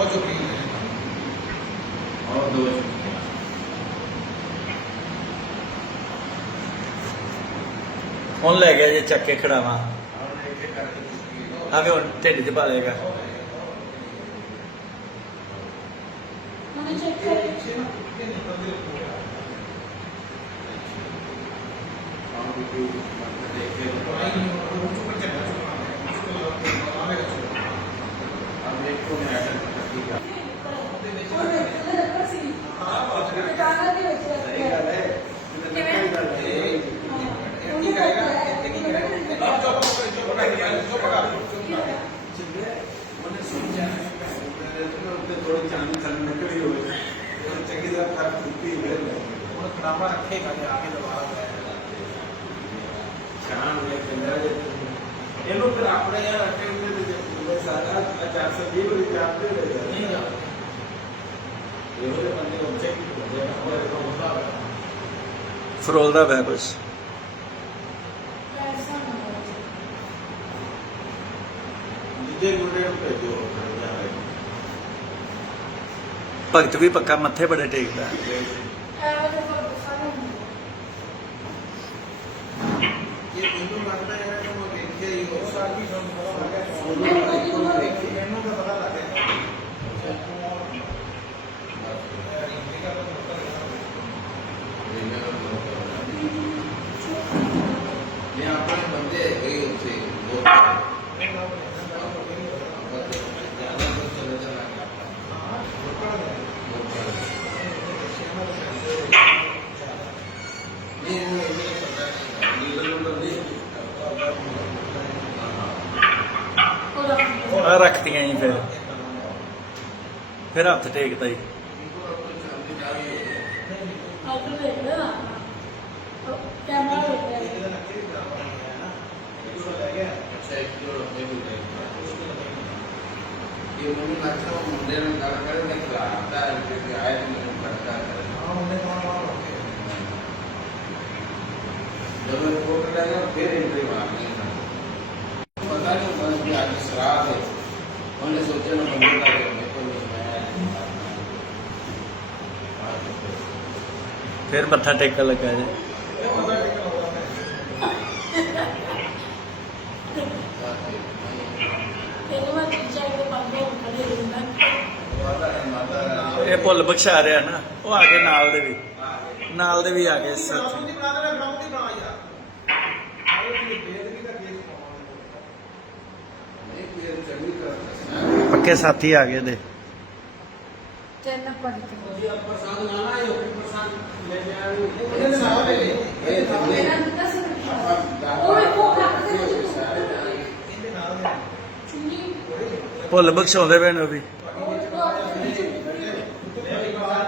ਬਹੁਤ ਸ਼ੁਕਰੀਆ ਔਰ ਦੋ ਚੁਟਕੀਆਂ ਹੁਣ ਲੈ ਗਿਆ ਜੇ ਚੱਕ ਕੇ ਖੜਾਵਾ ਔਰ ਇੱਕ ਇੱਕ ਕਰਕੇ ਚੁਟਕੀ ਆਵੇ ਹੁਣ ਢਿੱਡ 'ਚ ਪਾ ਲੇਗਾ ਉਹਨੇ ਚੈੱਕ ਕਰੇ ਔਰ ਵੀ ਕੋਈ ਮਤਲਬ ਦੇਖੇ अब देखो ਨਾਮਾ ਰੱਖੇਗਾ ਤੇ ਆ ਕੇ ਦੁਬਾਰਾ ਜਾਏਗਾ ਸ਼ਾਨ ਦੇ ਕਿੰਦਰ ਇਹਨੂੰ ਫਿਰ ਆਪਣੇ ਰੱਖੇ ਹੁੰਦੇ ਤੇ ਦੇ ਸਾਰਾ 420 ਵਾਲੀ ਚਾਹਤੇ ਰਹੇ ਨਹੀਂ ਜਾ ਇਹੋ ਜਿਹੇ ਬੰਦੇ ਉੱਚੇ ਕੀ ਆ ਹੁੰਦਾ ਫਰੋਲਦਾ ਕੁਛ? ਨਾ ਜਿੱਦੇ ਨੂੰ ਭੇਜੋ ਭਗਤ ਵੀ ਪੱਕਾ ਮੱਥੇ ਬੜੇ ਟੇਕਦਾ। ਤਾਂ ਇਹ ਮੈਨੂੰ ਲੱਗਦਾ ਹੈ ਕਿ ਉਹ ਦੇਖਿਆ ਹੀ ਉਹ ਹੋ ਸਾਡੀ ਤੁਹਾਨੂੰ ਪਤਾ ਲੱਗ ਗਿਆ ਮੈਨੂੰ ਤਾਂ ਦੇਖੀ। ਮੈਨੂੰ ਤਾਂ ਪਤਾ ਲੱਗ ਗਿਆ ਇਹ ਆਪਣੇ ਬੰਦੇ ਹੈਗੇ ਉੱਥੇ ਬਹੁਤ ਜ਼ਿਆਦਾ ਤੋਂ ਚਲੇ ਜਾਣਾ ਨਹੀਂ ਉਹ ਇਹ ਪਤਾ ਨਹੀਂ ਲੀਡਰ ਨੂੰ ਨਹੀਂ ਉਹ ਰੱਖ ਆ ਰੱਖਤੀਆਂ ਜੀ ਫਿਰ। ਫਿਰ ਹੱਥ ਟੇਕਦਾ ਜੀ। ਆਪ ਵੇਖ ਲੈ ਕੈਮਰਾ ਵੇਖ ਲੈ ਅੱਛਾ ਇੱਕ ਦੋ ਰੁਪਏ ਵੀ ਦੇ ਇਹ ਮੈਨੂੰ ਲੱਗਦਾ ਉਹ ਮੁੰਡੇ ਨਾਲ ਗੱਲ ਕਰੇ ਤਾਂ ਖਲਾਤਾ ਹੈ ਕਿ ਆਏ ਤੇ ਮੈਨੂੰ ਕਰਦਾ ਹੈ ਜਦੋਂ ਰਿਪੋਰਟ ਲੈਣਾ ਫਿਰ ਐਂਟਰੀ ਮਾਰਨੀ ਹੈ ਪਤਾ ਨਹੀਂ ਹੁੰਦਾ ਕਿ ਅੱਜ ਸਰਾਧ ਹੈ ਉਹਨੇ ਸੋਚਿਆ ਮੈਂ ਬੰਦੇ ਦਾ ਮੇਰੇ ਕੋਲ ਮੈਂ ਫਿਰ ਮੱਥਾ ਟੇਕਣ ਲੱਗਾ ਜੀ। ਤੈਨੂੰ ਮੈਂ ਚੀਜ਼ਾਂ ਕੇ ਬੰਦੇ ਖੜੇ ਰਹਿੰਦਾ ਮਾਤਾ ਹੈ ਮਾਤਾ ਹੈ ਇਹ ਭੁੱਲ ਬਖਸ਼ਾ ਰਿਹਾ ਨਾ ਉਹ ਆ ਗਏ ਨਾਲ ਦੇ ਵੀ। ਨਾਲ ਦੇ ਵੀ ਆ ਗਏ ਸਾਥੀ। ਕਿ ਪੱਕੇ ਸਾਥੀ ਆ ਗਏ ਦੇ। ਚੈਨ ਪੜ ਕੇ ਪ੍ਰਸਾਦ ਲਾਣਾ ਹੈ ਉਹ ਪ੍ਰਸਾਦ ਲੈ ਜਾਓ ਉਹਦੇ ਨਾਲ ਲੈ ਲਈ ਇਹ ਤਾਂ ਮੇਰਾ ਨਹੀਂ ਦਿੱਤਾ ਸੀ ਆਪਾਂ ਉਹ ਵੇਖੋ ਕੱਟ ਦੇ ਵਿੱਚ ਸਾਰੇ ਜਾਣੇ। ਇਹਦੇ ਨਾਲ ਦੇ। ਚੁੰਨੀ। ਭੁੱਲ ਬਖਸ਼ਾਉਂਦੇ ਨੇ ਉਹ ਵੀ ਉਹ ਤੋਂ ਆਪਣੀ ਚੁੰਨੀ ਬੜੀ ਹੋਈ।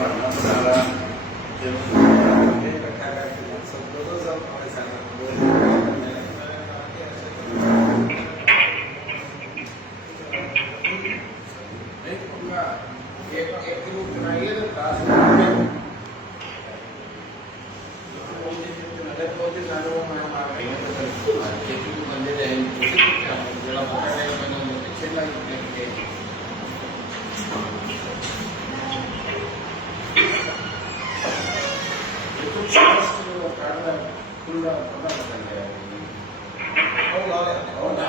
ਜਾਂਦੀ ਉਹਨੇ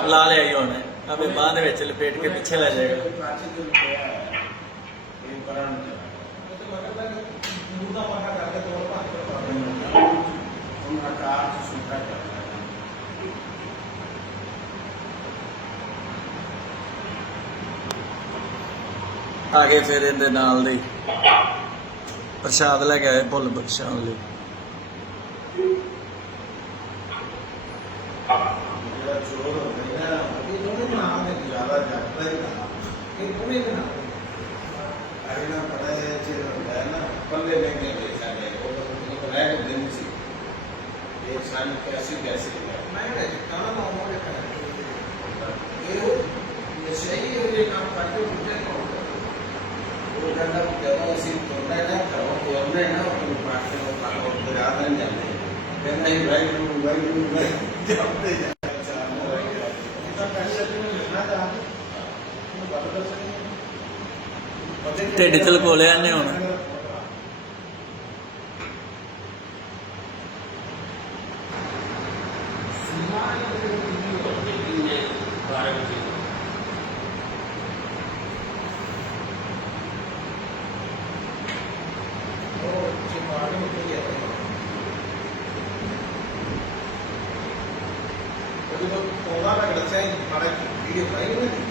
ਲਾ ਲਿਆ ਹੀ ਹੁਣ। ਅਬੇ ਬਾਹ ਵਿੱਚ ਲਪੇਟ ਕੇ ਪਿੱਛੇ ਲੈ ਜਾਏਗਾ। ਆ ਗਏ ਫਿਰ ਇਹਦੇ ਨਾਲ ਦੇ। ਪ੍ਰਸ਼ਾਦ ਲੈ ਕੇ ਆਏ ਭੁੱਲ ਬਖਸ਼ਾਉਣ ਲਈ। ये पूरे ना अरे ना पता है ये है ना पल्ले में क्या देखा है वो तो रैक दिन से ये साल कैसे कैसे मैं ना जितना ना उम्र का ये ये सही है ये काम करते मुझे कौन वो ज़्यादा ज़्यादा उसी तोड़ना ना करो तोड़ना ना अपने पास से वो पालो फिर आदर जाते हैं कहना ही राइट राइट राइट जाते हैं? ਢਿੱਡ ਚ ਲਕੋਲਿਆ ਨੇ ਹੁਣ ਜਦੋਂ ਉਹਦਾ ਮੈਂ ਦੱਸਿਆ ਮਾੜਾ ਵੀਡੀਓ ਬਣਾਈ ਉਹਨੇ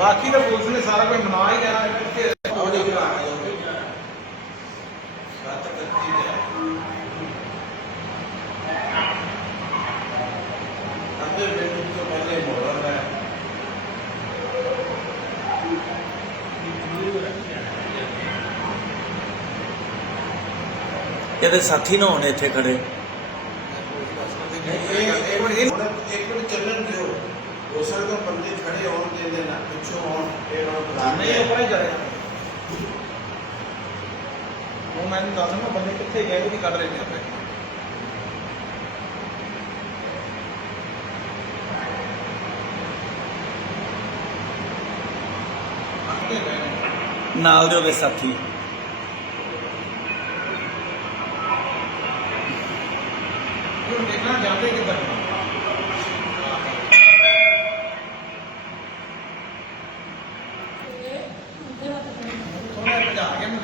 ਬਾਕੀ ਤਾਂ ਪੁਲਿਸ ਨੇ ਸਾਰਾ ਕੁਝ ਮਨਾ ਹੀ ਲੈਣਾ ਕਿੱਥੇ ਉਹ ਜੋ ਆ ਗਿਆ ਬਾਤ ਕਰਤੀ ਹੈ ਅੰਦਰ ਬੈਠ ਤੋਂ ਪਹਿਲੇ ਮੋੜਨ ਹੈ ਇਹਦੇ ਸਾਥੀ ਨਾ ਹੋਣ ਇੱਥੇ ਖੜੇ ਇੱਕ ਮਿੰਟ ਇੱਕ ਮਿੰਟ ਚੱਲਣ बुज़ुर्ग बंदे खड़े और दे देना पीछे और पेड़ और नहीं वो मैंने दस ना बंदे कितने गए वो कर रहे थे नाल ਦੇ ਹੋਵੇ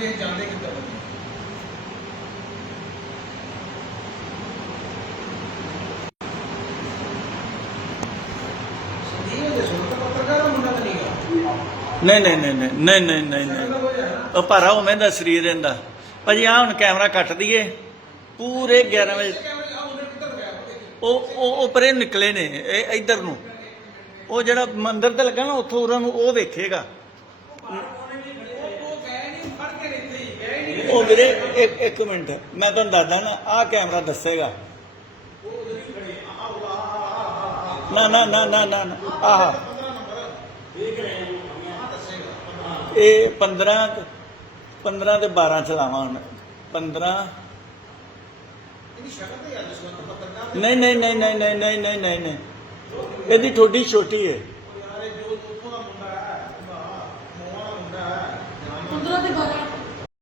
ਦੇ ਜਾਂਦੇ ਕਿੱਧਰ ਬੱਚੇ ਨਹੀਂ ਨਹੀਂ ਨਹੀਂ ਨਹੀਂ ਨਹੀਂ ਨਹੀਂ ਨਹੀਂ ਉਹ ਭਾਰਾ ਉਵੇਂ ਦਾ ਸਰੀਰ ਇਹਦਾ। ਭਾਜੀ ਆ ਹੁਣ ਕੈਮਰਾ ਕੱਟ ਦਈਏ। ਪੂਰੇ 11 ਵਜੇ। ਉਹ ਉਹ ਉਪਰੇ ਨਿਕਲੇ ਨੇ ਇਹ ਇਧਰ ਨੂੰ। ਉਹ ਜਿਹੜਾ ਮੰਦਰ ਤੇ ਲੱਗਾ ਨਾ ਉੱਥੋਂ ਉਹਨਾਂ ਨੂੰ ਉਹ ਦੇਖੇਗਾ ਉਹ ਵੀਰੇ ਇੱਕ ਇੱਕ ਮਿੰਟ। ਮੈਂ ਤੁਹਾਨੂੰ ਦੱਸਦਾ ਨਾ ਆਹ ਕੈਮਰਾ ਦੱਸੇਗਾ। ਨਾ ਨਾ ਨਾ ਨਾ ਨਾ ਨਾ, ਆਹ। ਇਹ 15 15 ਤੇ 12 ਚਲਾਵਾਂ ਹੁਣ। 15 ਨਹੀਂ ਨਹੀਂ ਨਹੀਂ ਨਹੀਂ ਨਹੀਂ ਨਹੀਂ ਨਹੀਂ ਨਹੀਂ ਨਹੀਂ। ਇਹਦੀ ਠੋਡੀ ਛੋਟੀ ਹੈ ਤੇ ਬਾਰਾਂ